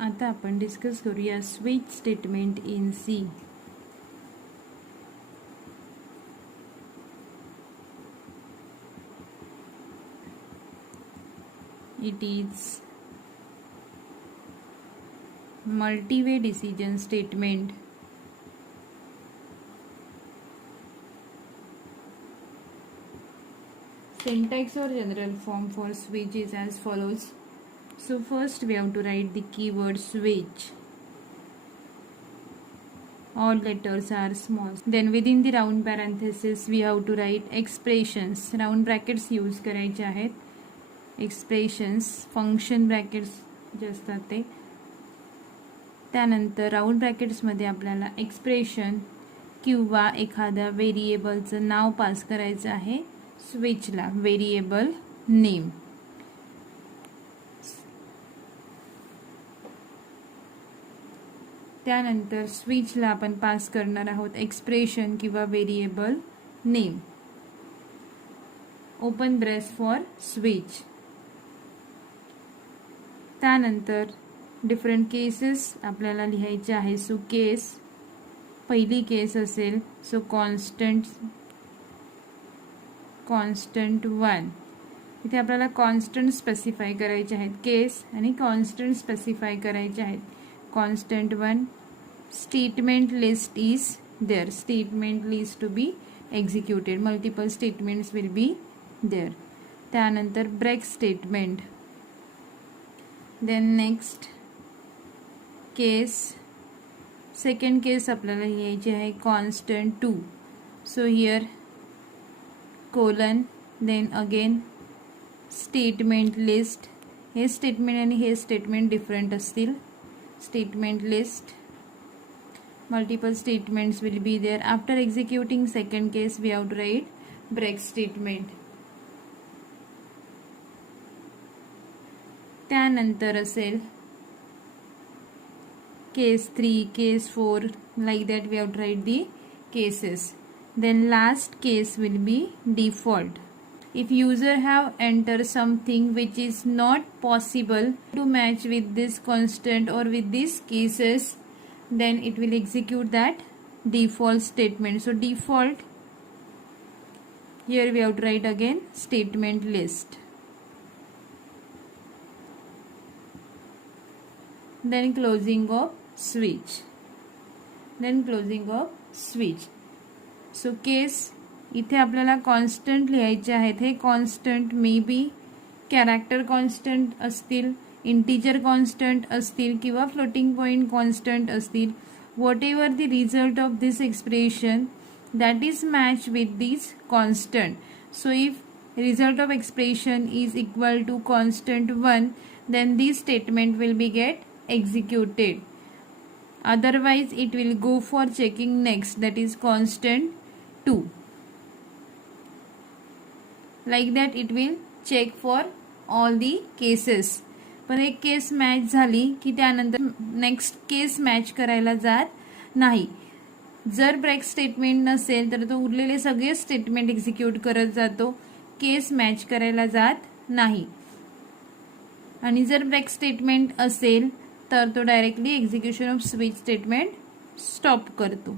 आता आपण डिस्कस करूया switch statement in C. It is multi-way decision statement. Syntax or general form for switch is as follows. So first we have to write the keyword switch. All letters are small. Then within the round parenthesis we have to write expressions. Round brackets use करायचे आहेत. Expressions function brackets जे असतात ते. त्यानंतर राऊंड ब्रॅकेट्समध्ये आपल्याला एक्सप्रेशन किंवा एखाद्या व्हेरिएबलचं नाव पास करायचं आहे स्विचला, व्हेरिएबल नेम. त्यानंतर स्विचला आपण पास करणार आहोत एक्सप्रेशन किंवा variable name. Open brace for switch. त्यानंतर डिफरंट केसेस आपल्याला लिहायचे आहे. सो केस, पहिली केस असेल सो कॉन्स्टंट 1. इथे आपल्याला कॉन्स्टंट स्पेसिफाय करायचे आहेत. केस आणि कॉन्स्टंट स्पेसिफाय करायचे आहेत. Constant 1. Statement list is there. Statement list to be executed. Multiple statements will be there. त्यानंतर break statement. Then next case, second case आपल्याला लिहायची आहे constant 2. So here colon, then again statement list. हे statement आणि हे statement different असतील. Statement list, multiple statements will be there. After executing second case we have to write break statement. त्यानंतर असेल case 3, case 4, like that we have to write the cases. Then last case will be default. If user have entered something which is not possible to match with this constant or with these cases, then it will execute that default statement. So default, here we have to write again statement list. Then closing of switch. Then closing of switch. So case, इथे आपल्याला constant लिहायचे आहेत. हे constant may be character constant असतील, integer constant असतील किंवा floating point constant असतील. Whatever the result of this expression that is match with this constant. So if result of expression is equal to constant 1, then this statement will be get executed. Otherwise it will go for checking next, that is constant 2. Like that it will check for all the cases. पण एक case match झाली की त्यानंतर next case match करायला जात नाही. जर break statement नसेल तर तो उरलेले सगळे स्टेटमेंट एक्झिक्यूट करत जातो, केस मॅच करायला जात नाही. आणि जर ब्रेक स्टेटमेंट असेल तर तो directly execution off switch statement stop करतो.